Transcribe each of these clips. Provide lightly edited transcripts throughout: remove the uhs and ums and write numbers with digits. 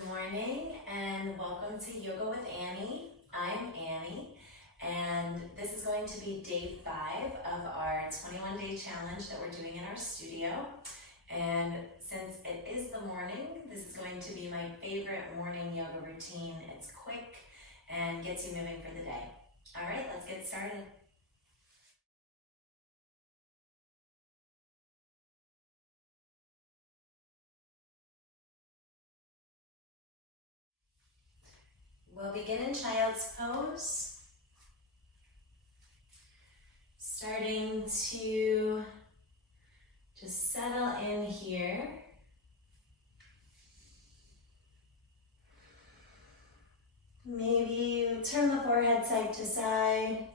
Good morning and welcome to Yoga with Annie. I'm Annie and this is going to be day 5 of our 21-day challenge that we're doing in our studio. And since it is the morning, this is going to be my favorite morning yoga routine. It's quick and gets you moving for the day. All right, let's get started. We'll begin in child's pose. Starting to just settle in here. Maybe you turn the forehead side to side.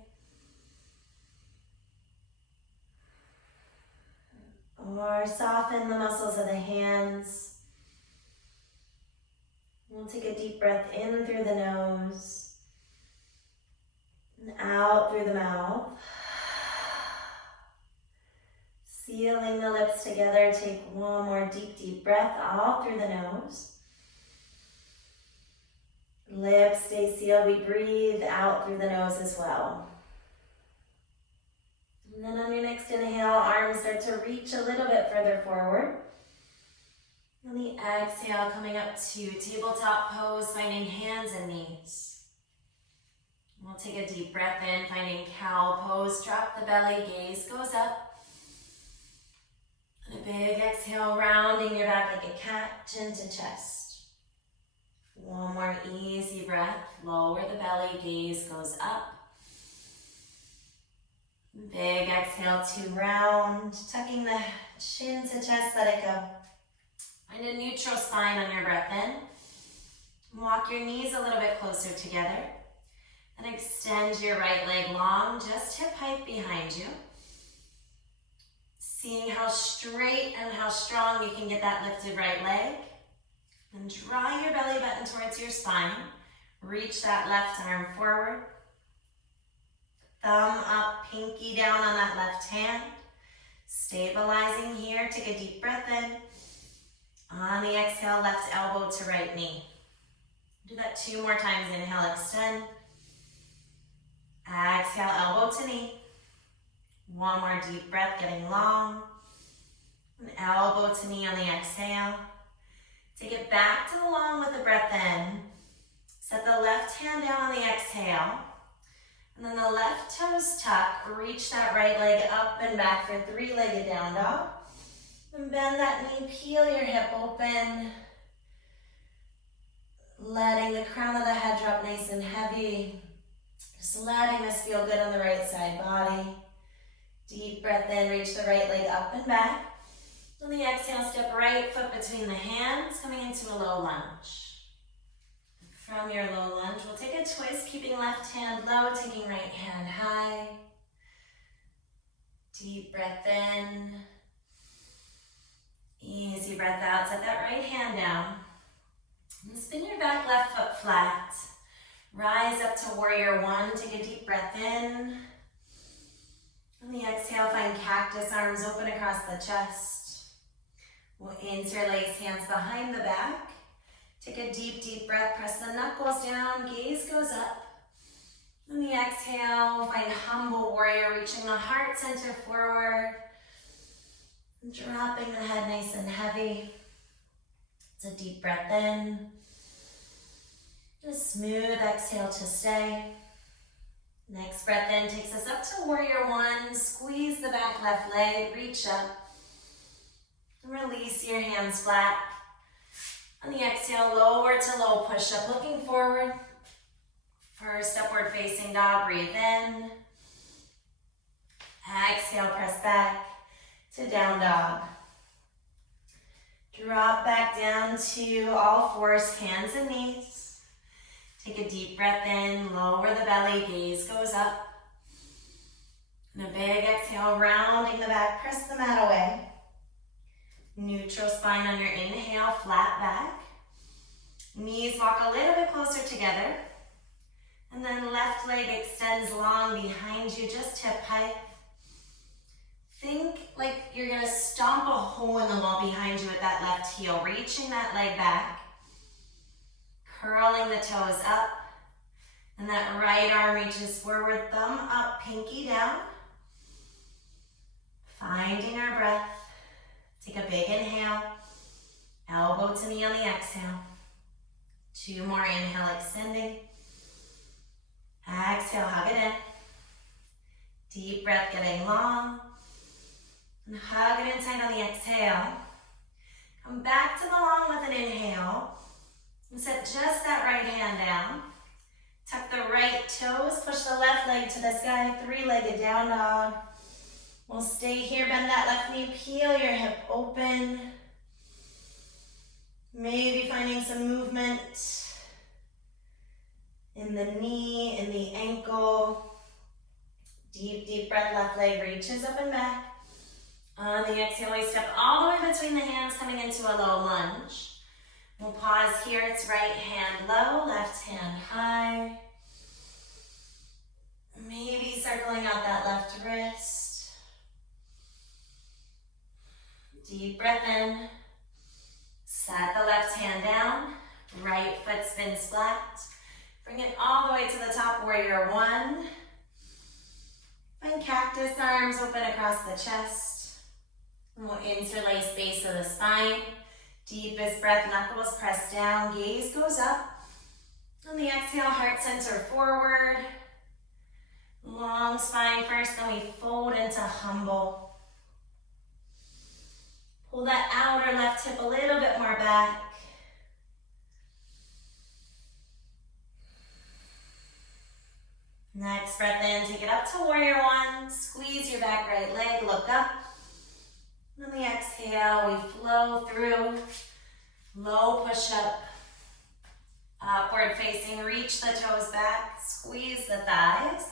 Or soften the muscles of the hands. We'll take a deep breath in through the nose and out through the mouth. Sealing the lips together, take one more deep breath all through the nose. Lips stay sealed, we breathe out through the nose as well. And then on your next inhale, arms start to reach a little bit further forward. On the exhale, coming up to tabletop pose, finding hands and knees. We'll take a deep breath in, finding cow pose, drop the belly, gaze goes up. And a big exhale, rounding your back like a cat, chin to chest. One more easy breath, lower the belly, gaze goes up. Big exhale to round, tucking the chin to chest, let it go. Find a neutral spine on your breath in. Walk your knees a little bit closer together. And extend your right leg long, just hip height behind you. Seeing how straight and how strong you can get that lifted right leg. And draw your belly button towards your spine. Reach that left arm forward. Thumb up, pinky down on that left hand. Stabilizing here, take a deep breath in. On the exhale, left elbow to right knee. Do that 2 more times. Inhale, extend. Exhale, elbow to knee. One more deep breath, getting long. An elbow to knee on the exhale. Take it back to the long with the breath in. Set the left hand down on the exhale. And then the left toes tuck. Reach that right leg up and back for 3-legged down dog. And bend that knee, peel your hip open. Letting the crown of the head drop nice and heavy. Just letting this feel good on the right side body. Deep breath in, reach the right leg up and back. On the exhale, step right foot between the hands, coming into a low lunge. From your low lunge, we'll take a twist, keeping left hand low, taking right hand high. Deep breath in. Easy breath out, set that right hand down. And spin your back left foot flat. Rise up to warrior 1, take a deep breath in. On the exhale, find cactus, arms open across the chest. We'll interlace hands behind the back. Take a deep breath, press the knuckles down, gaze goes up. On the exhale, find humble warrior, reaching the heart center forward. Dropping the head nice and heavy. It's a deep breath in. A smooth exhale to stay. Next breath in takes us up to warrior 1. Squeeze the back left leg, reach up. Release your hands flat. On the exhale, lower to low push up, looking forward. First upward facing dog, breathe in. Exhale, press back to down dog. Drop back down to all fours, hands and knees. Take a deep breath in, lower the belly, gaze goes up. And a big exhale, rounding the back, press the mat away. Neutral spine on your inhale, flat back. Knees walk a little bit closer together. And then left leg extends long behind you, just hip height. Think like you're gonna stomp a hole in the wall behind you with that left heel, reaching that leg back. Curling the toes up. And that right arm reaches forward, thumb up, pinky down. Finding our breath. Take a big inhale. Elbow to knee on the exhale. 2 more, inhale, extending. Exhale, hug it in. Deep breath, getting long. And hug it in tight on the exhale. Come back to the long with an inhale. And set just that right hand down. Tuck the right toes, push the left leg to the sky, 3-legged down dog. We'll stay here, bend that left knee, peel your hip open. Maybe finding some movement in the knee, in the ankle. Deep, deep breath, left leg reaches up and back. On the exhale, we step all the way between the hands, coming into a low lunge. We'll pause here, it's right hand low, left hand high. Maybe circling out that left wrist. Deep breath in. Set the left hand down. Right foot spins flat. Bring it all the way to the top, warrior one. Find cactus arms open across the chest. And we'll interlace base of the spine. Deepest breath, knuckles press down, gaze goes up. On the exhale, heart center forward. Long spine first, then we fold into humble. Pull that outer left hip a little bit more back. Next breath in, take it up to warrior one. Squeeze your back right leg, look up. On the exhale, we flow through. Low push-up. Upward facing, reach the toes back. Squeeze the thighs.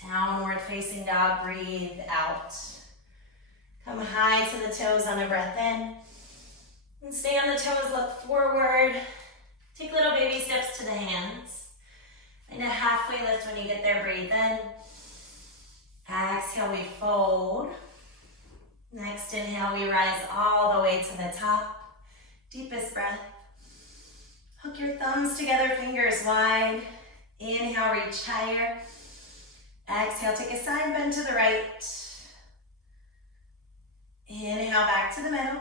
Downward facing dog, breathe out. Come high to the toes on a breath in. And stay on the toes, look forward. Take little baby steps to the hands. Find a halfway lift when you get there, breathe in. Exhale, we fold. Next inhale, we rise all the way to the top. Deepest breath. Hook your thumbs together, fingers wide. Inhale, reach higher. Exhale, take a side bend to the right. Inhale, back to the middle.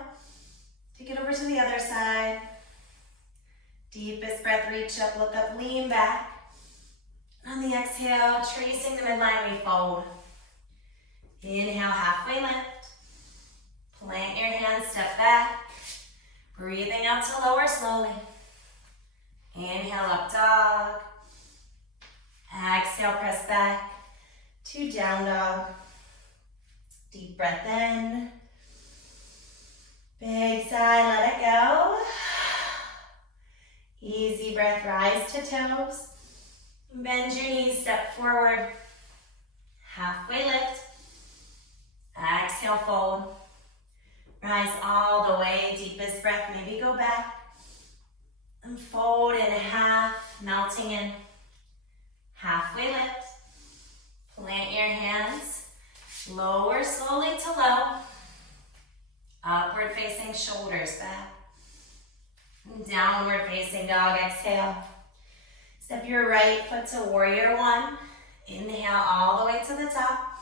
Take it over to the other side. Deepest breath, reach up, look up, lean back. On the exhale, tracing the midline, we fold. Inhale, halfway lift. Plant your hands, step back. Breathing out to lower slowly. Inhale, up dog. Exhale, press back to down dog. Deep breath in. Big sigh, let it go. Easy breath, rise to toes. Bend your knees, step forward. Halfway lift. Exhale, fold. Rise all the way, deepest breath, maybe go back. And fold in half, melting in. Halfway lift. Plant your hands. Lower slowly to low. Upward facing, shoulders back. Downward facing dog, exhale. Step your right foot to warrior one. Inhale all the way to the top.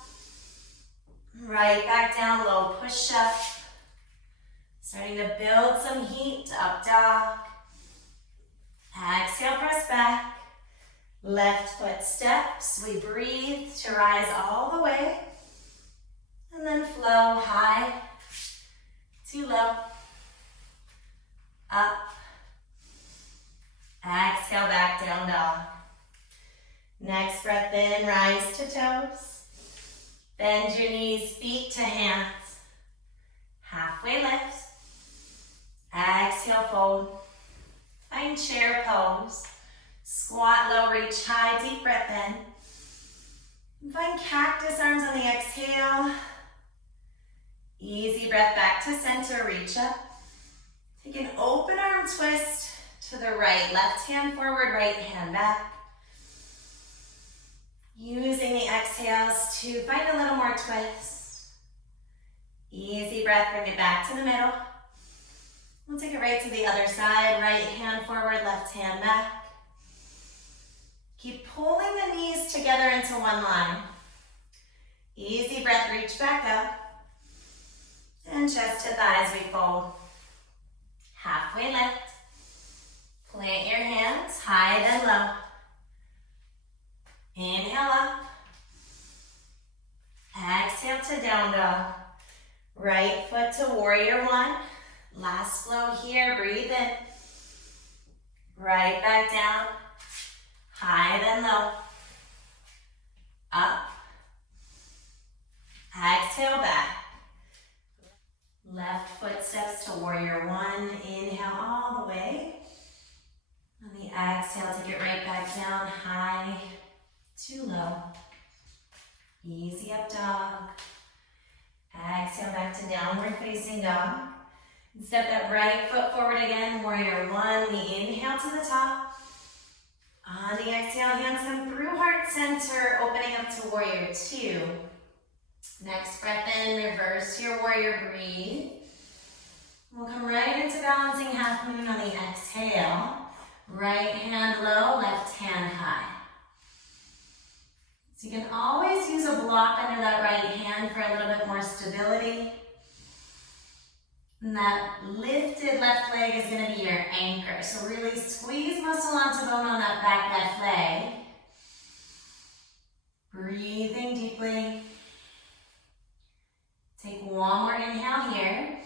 Right back down, low push up. Starting to build some heat, up dog. Exhale, press back. Left foot steps. We breathe to rise all the way. And then flow high to low. Up. Exhale, back down dog. Next breath in, rise to toes. Bend your knees, feet to hands. Halfway lift. Exhale, fold. Find chair pose. Squat low, reach high, deep breath in. And find cactus arms on the exhale. Easy breath back to center, reach up. Take an open arm twist to the right. Left hand forward, right hand back. Using the exhales to find a little more twist. Easy breath, bring it back to the middle. We'll take it right to the other side. Right hand forward, left hand back. Keep pulling the knees together into one line. Easy breath, reach back up. And chest to thighs, we fold. Halfway lift. Plant your hands, high then low. Inhale up. Exhale to down dog. Right foot to warrior one. Last flow here, breathe in. Right back down. High then low. Up. Exhale back. Left foot steps to warrior one. Inhale all the way. On the exhale, take it right back down. High to low. Easy up dog. Exhale back to downward facing dog. Step that right foot forward again. Warrior one. We inhale to the top. On the exhale, hands come through heart center, opening up to warrior two. Next breath in, reverse your warrior, breathe. We'll come right into balancing half moon on the exhale. Right hand low, left hand high. So you can always use a block under that right hand for a little bit more stability. And that lifted left leg is going to be your anchor. So really squeeze muscle onto bone on that back left leg. Breathing deeply. Take one more inhale here.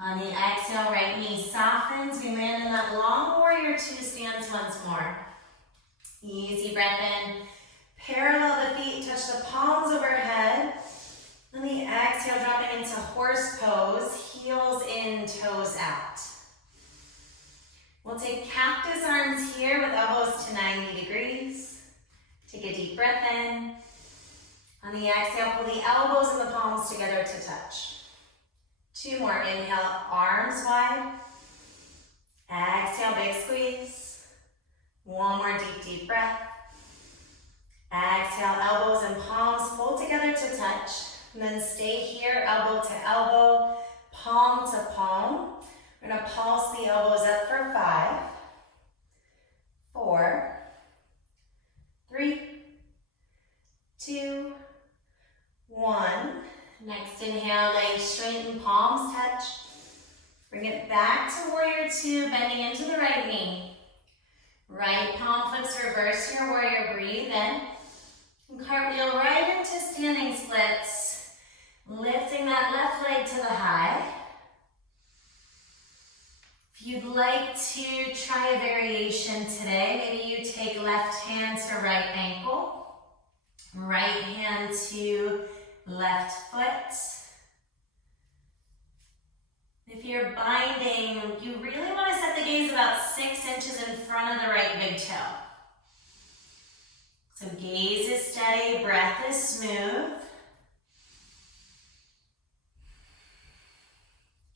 On the exhale, right knee softens. We land in that long warrior two stance once more. Easy breath in. Parallel the feet, touch the palms overhead. On the exhale, dropping into horse pose, heels in, toes out. We'll take cactus arms here with elbows to 90 degrees. Take a deep breath in. On the exhale, pull the elbows and the palms together to touch. Two more, inhale, arms wide. Exhale, big squeeze. One more deep breath. Exhale, elbows and palms pull together to touch. And then stay here, elbow to elbow, palm to palm. We're gonna pulse the elbows up for 5, 4, 3, 2, 1. Next inhale, legs straighten, palms touch. Bring it back to warrior two, bending into the right knee. Right palm flips, reverse your warrior, breathe in. And cartwheel right into standing splits. Lifting that left leg to the high. If you'd like to try a variation today, maybe you take left hand to right ankle, right hand to left foot. If you're binding, you really want to set the gaze about 6 inches in front of the right big toe. So gaze is steady, breath is smooth.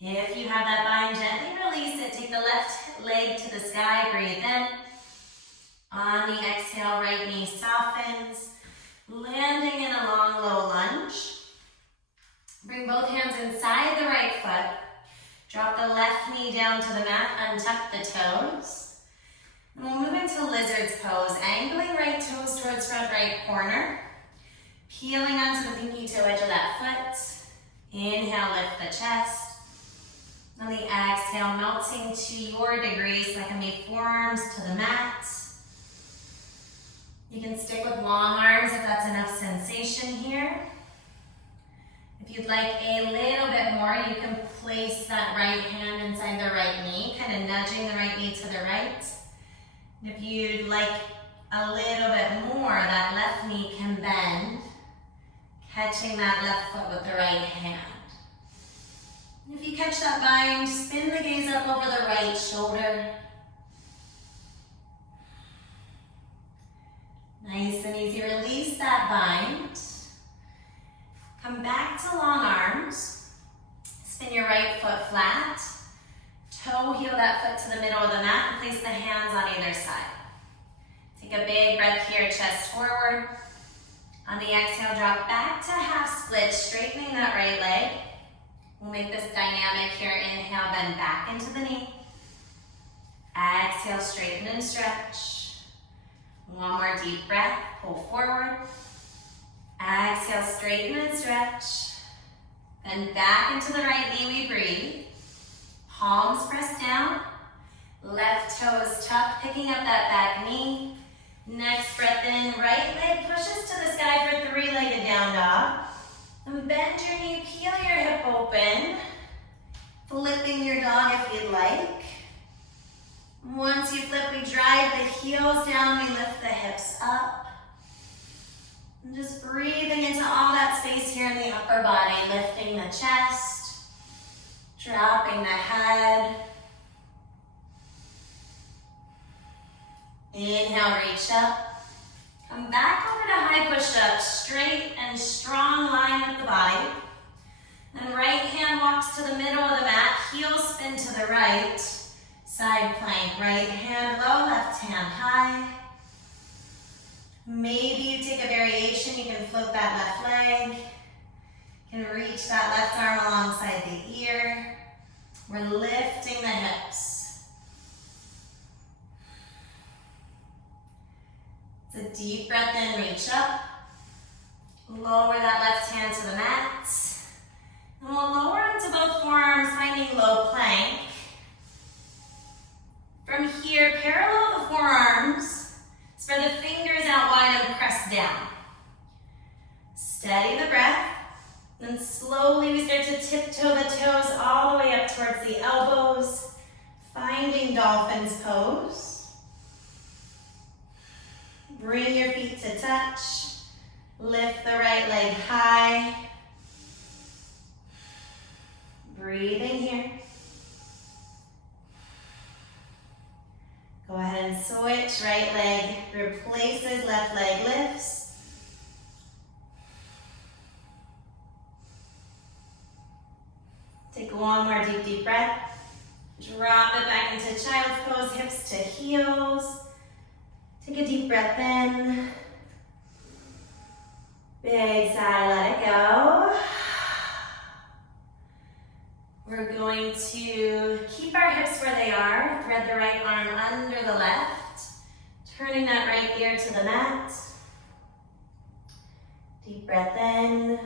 If you have that bind, gently release it. Take the left leg to the sky, breathe in. On the exhale, right knee softens. Landing in a long, low lunge. Bring both hands inside the right foot. Drop the left knee down to the mat, untuck the toes. And we'll move into lizard's pose, angling right toes towards front right corner. Peeling onto the pinky toe edge of that foot. Inhale, lift the chest. On the exhale, melting to your degree, so that can be forearms to the mat. You can stick with long arms if that's enough sensation here. If you'd like a little bit more, you can place that right hand inside the right knee, kind of nudging the right knee to the right. And if you'd like a little bit more, that left knee can bend, catching that left foot with the right hand. If you catch that bind, spin the gaze up over the right shoulder. Nice and easy, release that bind. Come back to long arms. Spin your right foot flat. Toe heel that foot to the middle of the mat and place the hands on either side. Take a big breath here, chest forward. On the exhale, drop back to half split, straightening that right leg. We'll make this dynamic here. Inhale, bend back into the knee. Exhale, straighten and stretch. One more deep breath, pull forward. Exhale, straighten and stretch. Then back into the right knee, we breathe. Palms press down. Left toes tucked, picking up that back knee. Next breath in, right leg pushes to the sky for three-legged down dog. And bend your knee, peel your hip open. Flipping your dog if you'd like. Once you flip, we drive the heels down, we lift the hips up. And just breathing into all that space here in the upper body, lifting the chest, dropping the head. Inhale, reach up. Come back over to high push-up, straight and strong line with the body. Then right hand walks to the middle of the mat, heels spin to the right. Side plank, right hand low, left hand high. Maybe you take a variation, you can float that left leg. You can reach that left arm alongside the ear. We're lifting the hips. It's a deep breath in, reach up. Lower that left hand to the mat. And we'll lower into both forearms, finding low plank. From here, parallel the forearms. Spread the fingers out wide and press down. Steady the breath. Then slowly we start to tiptoe the toes all the way up towards the elbows, finding dolphin's pose. Bring your feet to touch. Lift the right leg high. Breathing here. Go ahead and switch. Right leg replaces, left leg lifts. Take one more deep breath. Drop it back into child's pose, hips to heels. Take a deep breath in. Big sigh, let it go. We're going to keep our hips where they are. Thread the right arm under the left. Turning that right ear to the mat. Deep breath in.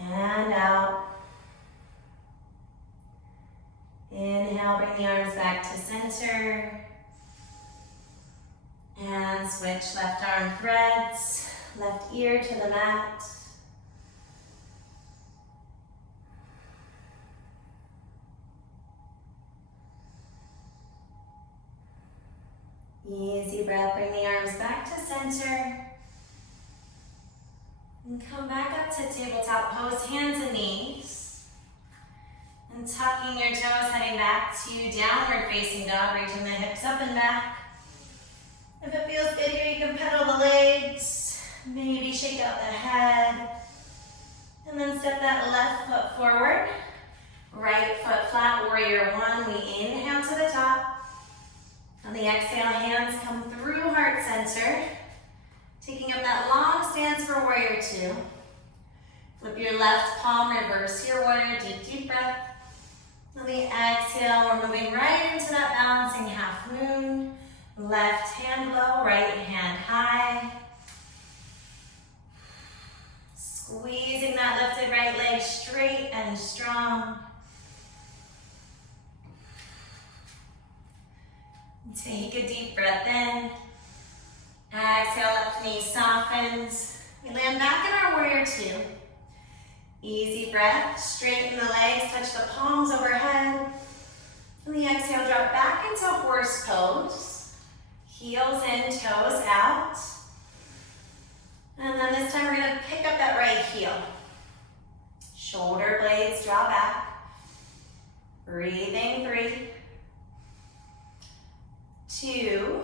And out. Inhale, bring the arms back to center. And switch, left arm threads, left ear to the mat. Easy breath, bring the arms back to center. And come back up to tabletop pose, hands and knees. And tucking your toes, heading back to downward facing dog, reaching the hips up and back. If it feels good here, you can pedal the legs, maybe shake out the head. And then step that left foot forward. Right foot flat, warrior one. We inhale to the top. On the exhale, hands come through heart center. Taking up that long stance for warrior two. Flip your left palm, reverse your warrior, deep breath. On the exhale, we're moving right into that balancing half moon. Left hand low, right hand high. Squeezing that lifted right leg straight and strong. Take a deep breath in. Exhale, left knee softens. We land back in our warrior two. Easy breath, straighten the legs, touch the palms overhead. On the exhale, drop back into horse pose. Heels in, toes out. And then this time we're gonna pick up that right heel. Shoulder blades draw back. Breathing, 3, 2.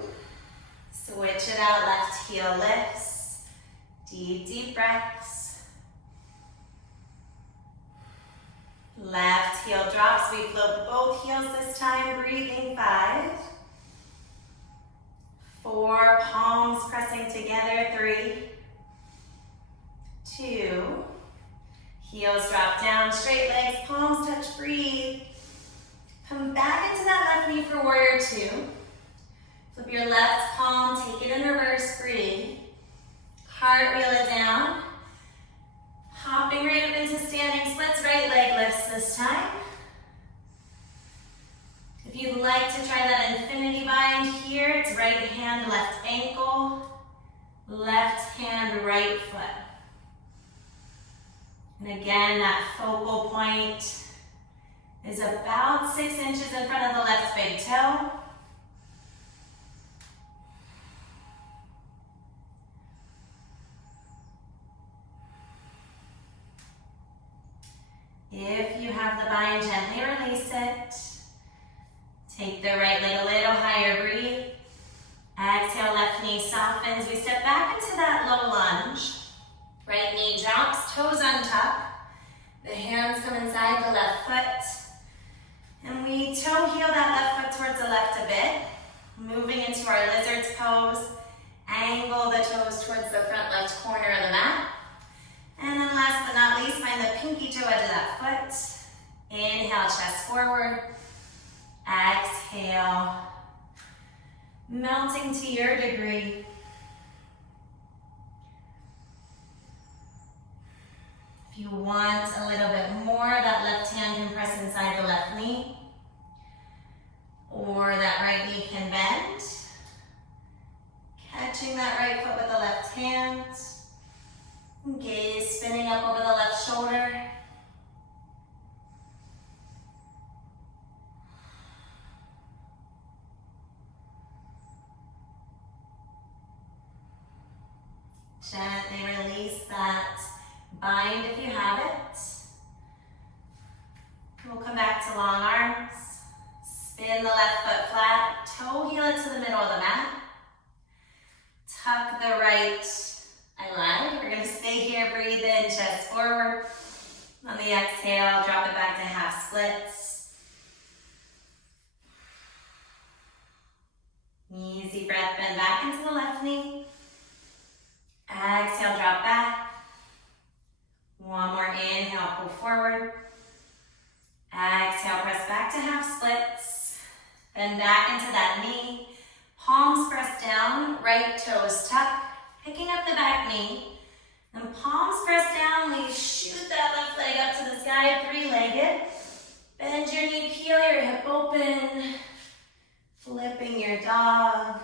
Switch it out, left heel lifts. Deep breaths. Left heel drops, we float both heels this time, breathing, 5. 4, palms pressing together, 3, 2. Heels drop down, straight legs, palms touch, breathe. Come back into that left knee for warrior two. Flip your left palm, take it in reverse, breathe. Cartwheel it down. Hopping right up into standing splits, right leg lifts this time. If you'd like to try that infinity bind here, it's right hand, left ankle, left hand, right foot. And again, that focal point is about 6 inches in front of the left big toe. If you have the bind, gently release it. Take the right leg a little higher, breathe. Exhale, left knee softens. We step back into that low lunge. Right knee drops, toes untuck. The hands come inside the left foot. And we toe heel that left foot towards the left a bit. Moving into our lizard's pose. Angle the toes towards the front left corner of the mat. And then last but not least, find the pinky toe edge of that foot. Inhale, chest forward. Exhale. Melting to your degree. If you want a little bit more, that left hand can press inside the left knee. Or that right knee can bend. Catching that right foot with the left hand. Gaze spinning up over the left shoulder. Gently release that bind if you have it. We'll come back to long arms. Spin the left foot flat. Toe heel it to the middle of the mat. Tuck the right leg. We're going to stay here, breathe in, chest forward. On the exhale, drop it back to half splits. Easy breath, bend back into the left knee. Exhale, drop back. One more inhale, pull forward. Exhale, press back to half splits. Bend back into that knee. Palms press down, right toes tuck. Picking up the back knee. Then palms press down, we shoot that left leg up to the sky, three-legged. Bend your knee, peel your hip open. Flipping your dog.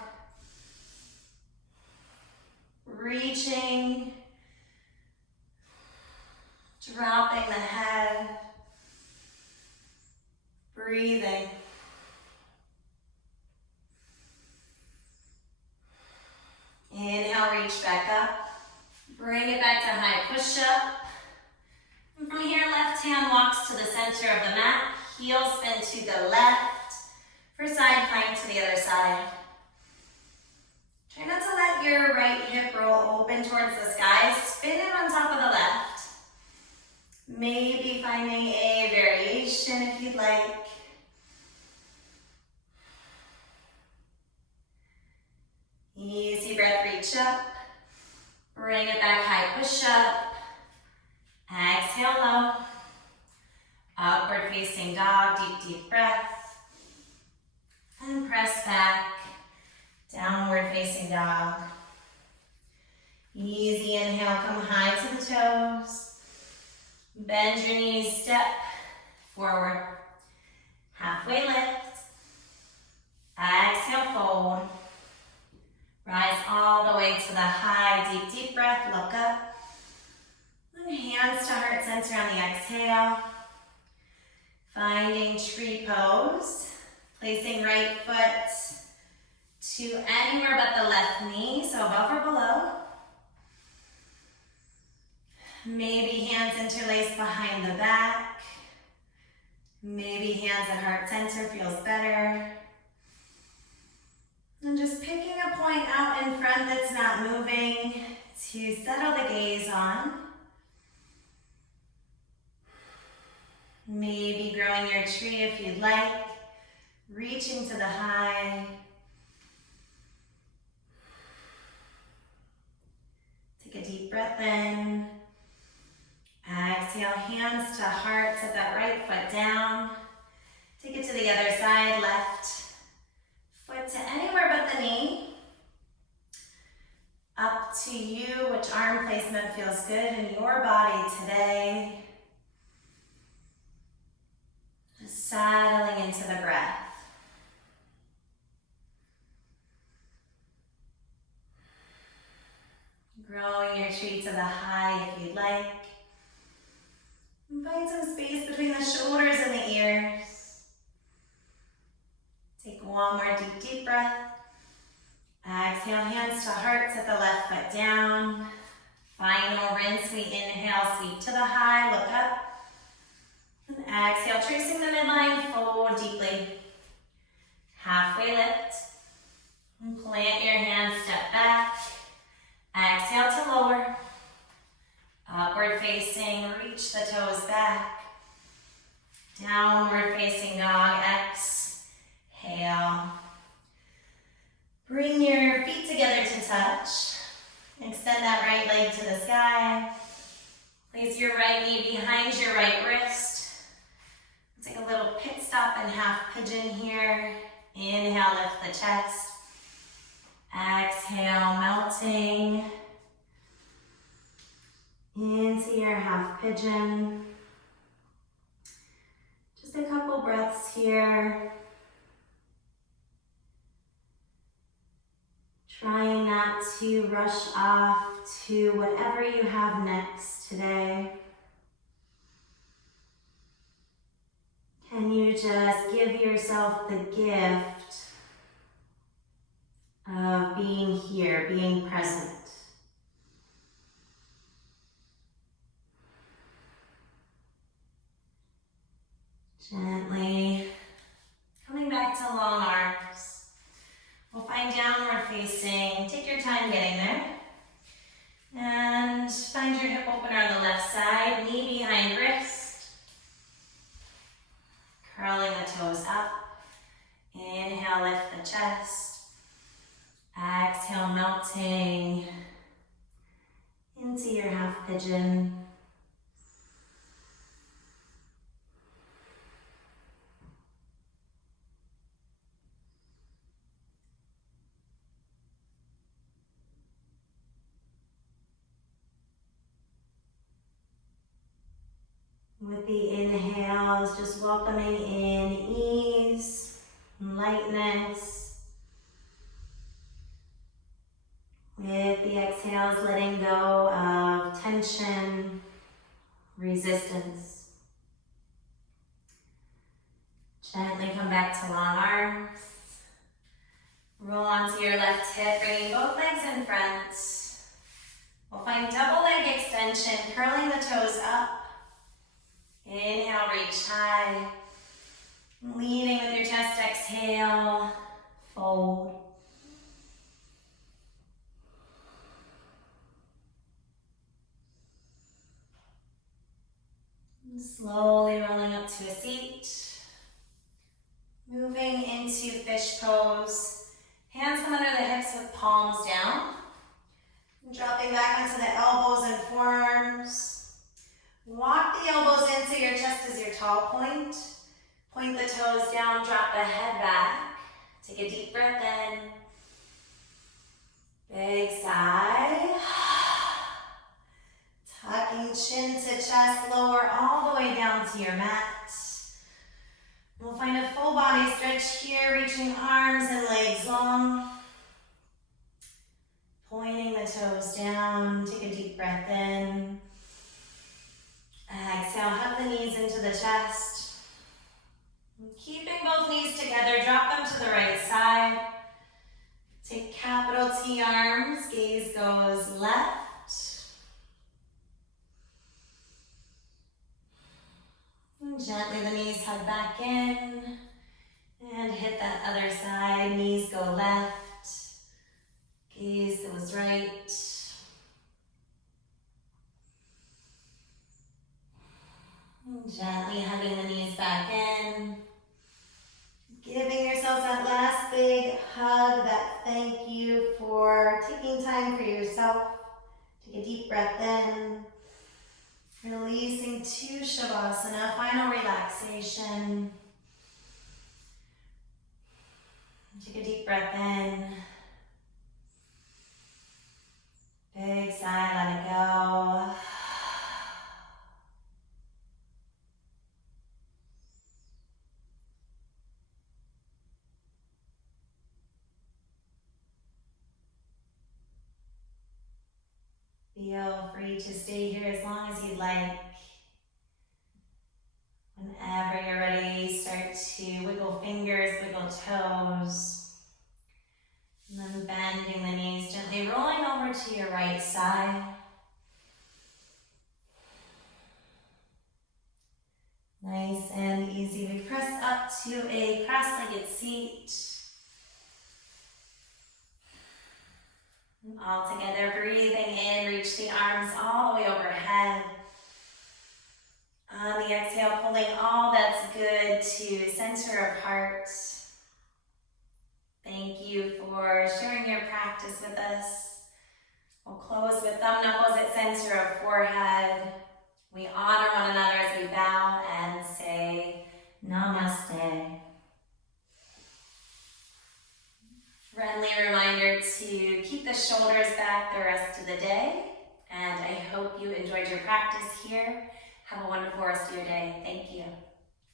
Reaching. Dropping the head. Breathing. Inhale, reach back up. Bring it back to high push-up. And from here, left hand walks to the center of the mat. Heel spin to the left. For side plank to the other side. Try not to let your right hip roll open towards the sky. Spin it on top of the left. Maybe finding a variation if you'd like. Easy breath, reach up. Bring it back, high push up. Exhale low. Upward facing dog, deep, deep breath. And press back. Downward facing dog. Easy inhale, come high to the toes. Bend your knees, step forward. Halfway lift. Exhale, fold. Rise all the way to the high, deep, deep breath, look up. And hands to heart center on the exhale. Finding tree pose. Placing right foot to anywhere but the left knee, so above or below. Maybe hands interlaced behind the back. Maybe hands at heart center feels better. And just picking a point out in front that's not moving to settle the gaze on. Maybe growing your tree if you'd like. Reaching to the high. Take a deep breath in. Exhale, hands to heart, set that right foot down. Take it to the other side, left foot to anywhere but the knee. Up to you, which arm placement feels good in your body today. Just settling into the breath. Growing your tree to the high if you'd like. And find some space between the shoulders and the ears. Take one more deep breath. Exhale, hands to heart, set the left foot down. Final rinse, we inhale, sweep to the high, look up. And exhale, tracing the midline, fold deeply. Halfway lift. And plant your hands, step back. Exhale to lower. Upward facing, reach the toes back. Downward facing dog, exhale. Bring your feet together to touch. Extend that right leg to the sky. Place your right knee behind your right wrist. Take a little pit stop and half pigeon here. Inhale, lift the chest. Exhale, melting into your half pigeon. Just a couple breaths here. Trying not to rush off to whatever you have next today. Can you just give yourself the gift of being here, being present? Gently coming back to long arms. We'll find downward facing. Take your time getting there. And find your hip opener on the left side, knee behind wrist. Curling the toes up. Inhale, lift the chest. Exhale, melting into your half pigeon. With the inhales, just welcoming in ease, lightness. With the exhales, letting go of tension, resistance. Gently come back to long arms. Roll onto your left hip, bringing both legs in front. We'll find double leg extension, curling the toes up. Inhale, reach high. Leading with your chest, exhale, fold. And slowly rolling up to a seat. Moving into fish pose. Hands come under the hips with palms down. Dropping back onto the elbows and forearms. Walk the elbows into your chest as your tall point. Point the toes down, drop the head back. Take a deep breath in. Big sigh. Tucking chin to chest, lower all the way down to your mat. We'll find a full body stretch here, reaching arms and legs long. Pointing the toes down, take a deep breath in. Exhale, hug the knees into the chest. Keeping both knees together, drop them to the right side. Take capital T arms, gaze goes left. And gently the knees hug back in. And hit that other side, knees go left. Gaze goes right. Gently hugging the knees back in. Giving yourself that last big hug, that thank you for taking time for yourself. Take a deep breath in. Releasing to Shavasana, final relaxation. Take a deep breath in. Big sigh, let it go. Feel free to stay here as long as you'd like. Whenever you're ready, start to wiggle fingers, wiggle toes. And then bending the knees, gently rolling over to your right side. Nice and easy. We press up to a cross-legged seat. All together, breathing in, reach the arms all the way overhead. On the exhale, pulling all that's good to center of heart. Thank you for sharing your practice with us. We'll close with thumb knuckles at center of forehead. We honor one another as we bow and say Namaste. Friendly reminder to keep the shoulders back the rest of the day. And I hope you enjoyed your practice here. Have a wonderful rest of your day. Thank you.